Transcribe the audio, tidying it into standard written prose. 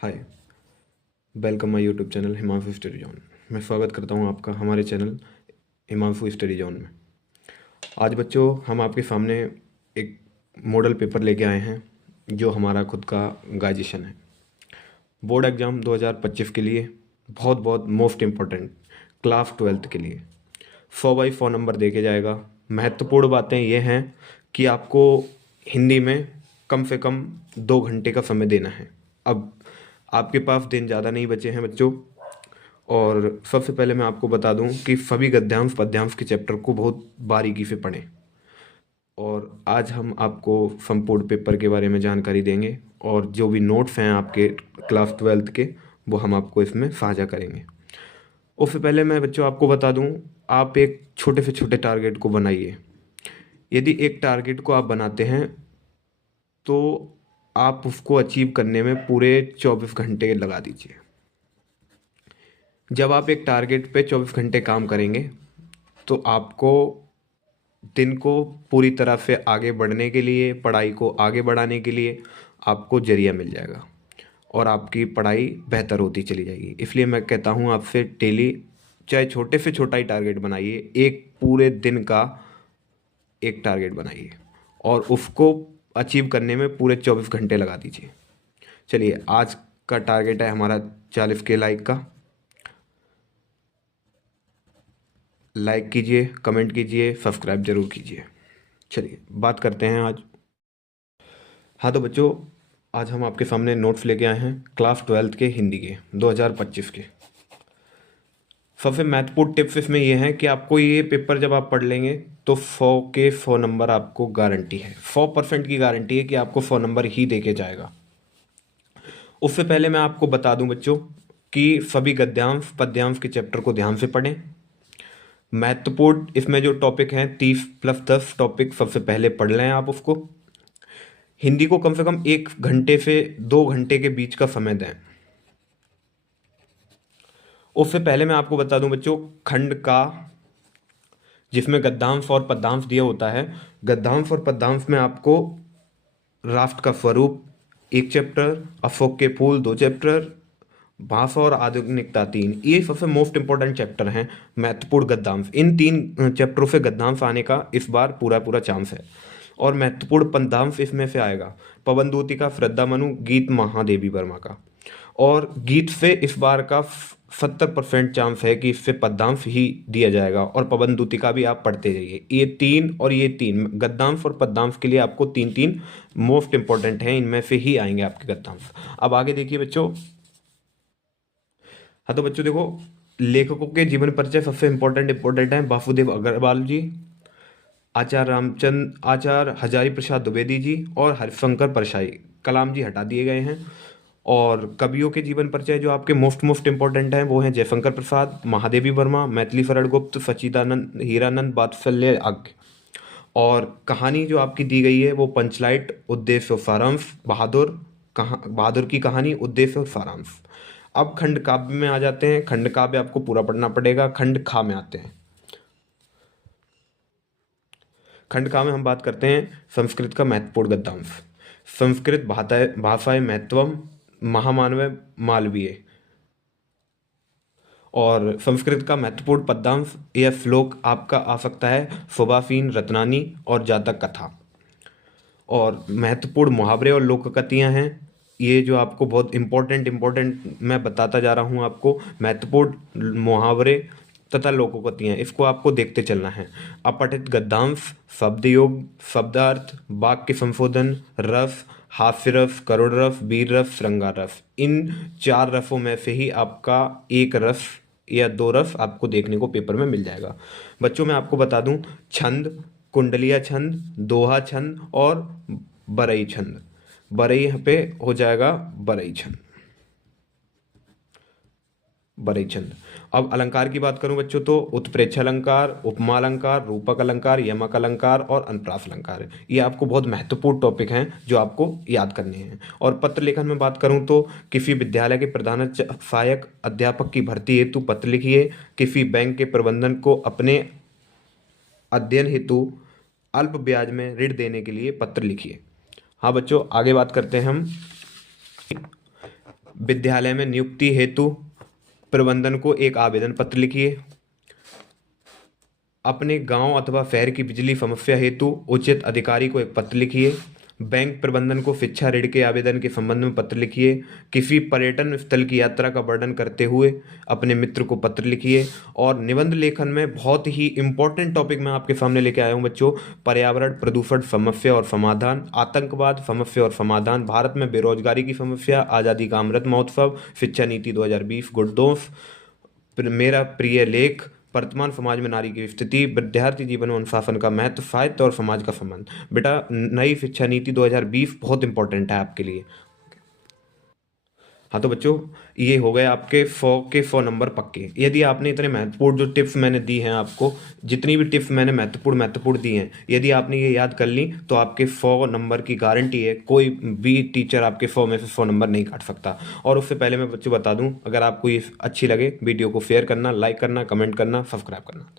Hi, welcome my YouTube channel Himanshu study zone. मैं स्वागत करता हूं आपका हमारे चैनल हिमांशु स्टडी जोन में। आज बच्चों हम आपके सामने एक मॉडल पेपर लेके आए हैं जो हमारा खुद का ग्रेजुएशन है। बोर्ड एग्ज़ाम 2025 के लिए बहुत बहुत मोस्ट इम्पोर्टेंट क्लास 12th के लिए 100/100 नंबर देके जाएगा। महत्वपूर्ण बातें ये हैं कि आपको हिंदी में कम से कम 2 घंटे का समय देना है। अब आपके पास दिन ज़्यादा नहीं बचे हैं बच्चों। और सबसे पहले मैं आपको बता दूं कि सभी गद्यांश पद्यांश के चैप्टर को बहुत बारीकी से पढ़ें। और आज हम आपको संपूर्ण पेपर के बारे में जानकारी देंगे और जो भी नोट्स हैं आपके क्लास 12th के वो हम आपको इसमें साझा करेंगे। उससे पहले मैं बच्चों आपको बता दूं, आप एक छोटे से छोटे टारगेट को बनाइए। यदि एक टारगेट को आप बनाते हैं तो आप उसको अचीव करने में पूरे 24 घंटे लगा दीजिए। जब आप एक टारगेट पे 24 घंटे काम करेंगे तो आपको दिन को पूरी तरह से आगे बढ़ने के लिए, पढ़ाई को आगे बढ़ाने के लिए आपको जरिया मिल जाएगा और आपकी पढ़ाई बेहतर होती चली जाएगी। इसलिए मैं कहता हूँ आपसे डेली चाहे छोटे से छोटा ही टारगेट बनाइए, एक पूरे दिन का एक टारगेट बनाइए और उसको अचीव करने में पूरे 24 घंटे लगा दीजिए। चलिए, आज का टारगेट है हमारा 40K लाइक का। लाइक कीजिए, कमेंट कीजिए, सब्सक्राइब जरूर कीजिए। चलिए बात करते हैं आज। हाँ तो बच्चों, आज हम आपके सामने नोट्स लेके आए हैं क्लास 12th के हिंदी के 2025 के। सबसे महत्वपूर्ण टिप्स इसमें ये हैं कि आपको ये पेपर जब आप पढ़ लेंगे तो 100 नंबर आपको गारंटी है, 100% की गारंटी है कि आपको 100 नंबर ही देके जाएगा। उससे पहले मैं आपको बता दूं बच्चों कि सभी गद्यांश पद्यांश के चैप्टर को ध्यान से पढ़ें। महत्वपूर्ण इसमें जो टॉपिक हैं 30+10 टॉपिक सबसे पहले पढ़ लें आप उसको। हिंदी को कम से कम 1 घंटे से 2 घंटे के बीच का समय दें। उससे पहले मैं आपको बता दूं बच्चों, खंड का जिसमें गद्यांश और पद्यांश दिया होता है, गद्यांश और पद्यांश में आपको राष्ट्र का स्वरूप 1 चैप्टर, अशोक के फूल 2 चैप्टर, भाषा और आधुनिकता 3, ये सबसे मोस्ट इंपॉर्टेंट चैप्टर हैं। महत्वपूर्ण गद्यांश, इन 3 चैप्टरों से गद्यांश आने का इस बार पूरा पूरा चांस है। और महत्वपूर्ण पद्यांश इसमें से आएगा पवन दूतिका, श्रद्धा मनु, गीत महादेवी वर्मा का। और गीत से इस बार का 70% चांस है कि इससे पद्यांश ही दिया जाएगा और पवन दूतिका भी आप पढ़ते जाइए। ये तीन गद्यांश और पद्यांश के लिए आपको 3 मोस्ट इंपॉर्टेंट हैं, इनमें से ही आएंगे आपके गद्यांश। अब आगे देखिए बच्चों। हाँ तो बच्चों देखो, लेखकों के जीवन परिचय सबसे इंपॉर्टेंट है। वासुदेव अग्रवाल जी, आचार्य रामचंद्र, आचार्य हजारी प्रसाद द्विवेदी जी और हरिशंकर परसाई। कलाम जी हटा दिए गए हैं। और कवियों के जीवन परिचय जो आपके मोस्ट इंपॉर्टेंट हैं वो हैं जयशंकर प्रसाद, महादेवी वर्मा, मैथिली शरण गुप्त, सच्चिदानंद, हीरानंद, वात्सल्य आज्ञ। और कहानी जो आपकी दी गई है वो पंचलाइट, उद्देश्य और सारांश, बहादुर की कहानी, उद्देश्य और सारांश। अब खंड काव्य में आ जाते हैं। खंड काव्य आपको पूरा पढ़ना पड़ेगा। खंड खा में आते हैं। खंड का में हम बात करते हैं संस्कृत का महत्वपूर्ण गद्यांश। संस्कृत भाषाएं महत्वम महामानव मालवीय। और संस्कृत का महत्वपूर्ण पद्यांश यह श्लोक आपका आ सकता है सुभाषीन, रत्नानी और जातक कथा। और महत्वपूर्ण मुहावरे और लोक कथियाँ हैं, ये जो आपको बहुत इंपॉर्टेंट मैं बताता जा रहा हूँ आपको। महत्वपूर्ण मुहावरे तथा लोकोक्तियाँ, इसको आपको देखते चलना है। अपठित गद्यांश, शब्द योग, शब्दार्थ, वाक्य संशोधन, रस, हास्य रस, करुण रस, वीर रस, श्रृंगार रस। इन 4 रसों में से ही आपका एक रस या 2 रस आपको देखने को पेपर में मिल जाएगा। बच्चों मैं आपको बता दूं, छंद, कुंडलिया छंद, दोहा छंद और बरई छंद। बरई यहाँ पे हो जाएगा बरई छंद, बरई छंद। अब अलंकार की बात करूं बच्चों तो उत्प्रेक्ष अलंकार, उपमा अलंकार, रूपक अलंकार, यमक अलंकार और अनुप्रास अलंकार। ये आपको बहुत महत्वपूर्ण टॉपिक हैं जो आपको याद करने हैं। और पत्र लेखन में बात करूं तो किसी विद्यालय के प्रधान सहायक अध्यापक की भर्ती हेतु पत्र लिखिए। किसी बैंक के प्रबंधन को अपने अध्ययन हेतु अल्प ब्याज में ऋण देने के लिए पत्र लिखिए। हाँ बच्चों, आगे बात करते हैं हम विद्यालय में नियुक्ति हेतु प्रबंधन को एक आवेदन पत्र लिखिए। अपने गांव अथवा शहर की बिजली समस्या हेतु उचित अधिकारी को एक पत्र लिखिए। बैंक प्रबंधन को शिक्षा ऋण के आवेदन के संबंध में पत्र लिखिए। किसी पर्यटन स्थल की यात्रा का वर्णन करते हुए अपने मित्र को पत्र लिखिए। और निबंध लेखन में बहुत ही इंपॉर्टेंट टॉपिक मैं आपके सामने लेके आया हूँ बच्चों, पर्यावरण प्रदूषण समस्या और समाधान, आतंकवाद समस्या और समाधान, भारत में बेरोजगारी की समस्या, आज़ादी का अमृत महोत्सव, शिक्षा नीति 2020, गुड दोस्त, मेरा प्रिय लेख, वर्तमान समाज में नारी की स्थिति, विद्यार्थी जीवन में अनुशासन का महत्व, साहित्य और समाज का संबंध। बेटा नई शिक्षा नीति 2020 बहुत इंपॉर्टेंट है आपके लिए। हाँ तो बच्चों, ये हो गए आपके 100 नंबर पक्के। यदि आपने इतने महत्वपूर्ण जो टिप्स मैंने दी हैं आपको, जितनी भी टिप्स मैंने महत्वपूर्ण दी हैं, यदि आपने ये याद कर ली तो आपके 100 नंबर की गारंटी है। कोई भी टीचर आपके 100 में से 100 नंबर नहीं काट सकता। और उससे पहले मैं बच्चों बता दूं, अगर आपको ये अच्छी लगे वीडियो को शेयर करना, लाइक करना, कमेंट करना, सब्सक्राइब करना।